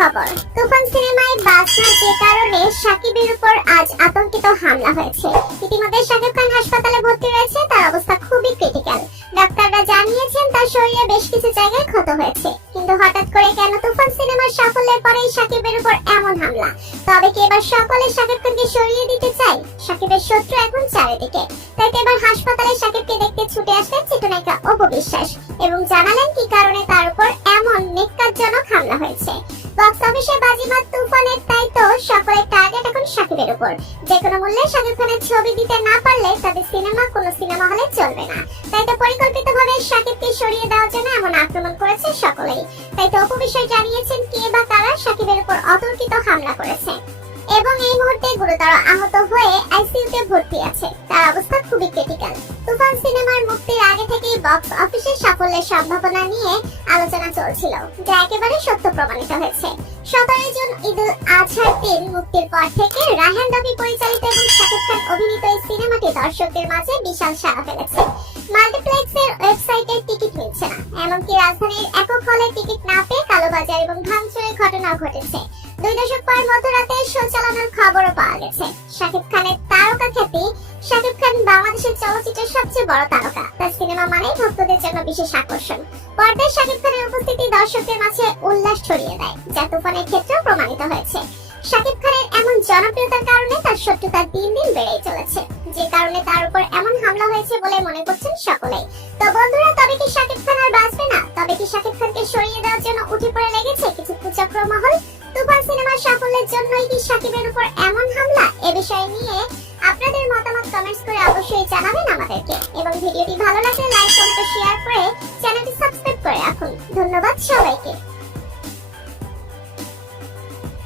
খবর। তুফান সিনেমায় বাজনার যে কারণে সাকিবের উপর আজ আতঙ্কিত হামলা হয়েছে। ইতিমধ্যে সাকিব খান হাসপাতালে ভর্তি রয়েছে, তার অবস্থা খুবই ক্রিটিক্যাল ডাক্তাররা জানিয়েছেন, তার শরীরে বেশ কিছু জায়গায় ক্ষত হয়েছে। কিন্তু হঠাৎ করে কেন তুফান সিনেমার সাফল্যের পরেই সাকিবের উপর এমন হামলা? তবে কি এবার সকলে সাকিব খানকে সরিয়ে দিতে চাই সাকিবের শত্রু এখন চারিদিকে। তাই এবার হাসপাতালে সাকিবকে দেখতে ছুটে আসলেন চিত্রনায়িকা অপু বিশ্বাস এবং জানালেন কি কারণে তার উপর এমন নিকাজ্জনক হামলা হয়েছে। বক্স অফিসে বাজিমাত তুফানের তাই তো সকলের টার্গেট এখন শাকিবের উপর। যে কোনো মূল্যে শাকিব খানের ছবি দিতে না পারলে তাদের সিনেমা কোনো সিনেমা হলে চলবে না। তাই তো পরিকল্পিতভাবে শাকিবকে সরিয়ে দেওয়ার জন্য এমন আক্রমণ করেছে সকলেই। তাই তো অপবিষয় জানিয়েছেন কে বা কারা শাকিবের উপর অতর্কিত হামলা করেছে। এবং এই মুহূর্তে গুরুতর আহত হয়ে আইসিইউতে ভর্তি আছে। তার অবস্থা খুবই ক্রিটিক্যাল তুফান সিনেমার মুক্তির আগে থেকেই বক্স অফিসের সাফল্যের সম্ভাবনা নিয়ে আলোচনা চলছিল, যা একেবারে সত্য প্রমাণিত হয়েছে। সতেরোই জুন ঈদুল আজহার দিন মুক্তির পর থেকে রায়হান রবি পরিচালিত এবং শাকিব খান অভিনীত এই সিনেমাটি দর্শকদের মাঝে বিশাল সাড়া ফেলেছে। মাল্টিপ্লেক্সের ওয়েবসাইটে টিকিট মিলছে না, এমনকি রাজধানীর একক হলে টিকিট না পেয়ে কালোবাজার এবং ভাঙচুরের ঘটনা ঘটেছে। দুই দশক পর মধ্যরাতে শো চালানোর খবরও পাওয়া গেছে। শাকিব খানের তারকা খ্যাতি শাকিব খান বাংলাদেশের চলচ্চিত্রের সবচেয়ে বড় তারকা। তার সিনেমা মানেই ভক্তদের জন্য বিশেষ আকর্ষণ। পর্দায় শাকিব খানের উপস্থিতি দর্শকদের মাঝে উল্লাস ছড়িয়ে দেয়, যা তুফানের ক্ষেত্রেও প্রমাণিত হয়েছে। শাকিব খানের এমন জনপ্রিয়তার কারণে তার শত্রুতা দিন দিন বেড়েই চলেছে, যে কারণে তার উপর এমন হামলা হয়েছে বলে মনে করছেন সকলেই। তো বন্ধুরা, তবে কি শাকিব খান আর বাঁচবে না? তবে কি শাকিব খানকে সরিয়ে দেওয়ার জন্য উঠে পড়ে লেগেছে কিছু কুচক্র মহল? তুফান সাফল্যের জন্যই কি সাকিবের উপর এমন হামলা? এ বিষয়ে নিয়ে আপনাদের মতামত কমেন্টস করে অবশ্যই জানাবেন আমাদেরকে। এবং ভিডিওটি ভালো লাগলে লাইক কমেন্ট শেয়ার করে চ্যানেলটি সাবস্ক্রাইব করে রাখুন। ধন্যবাদ সবাইকে।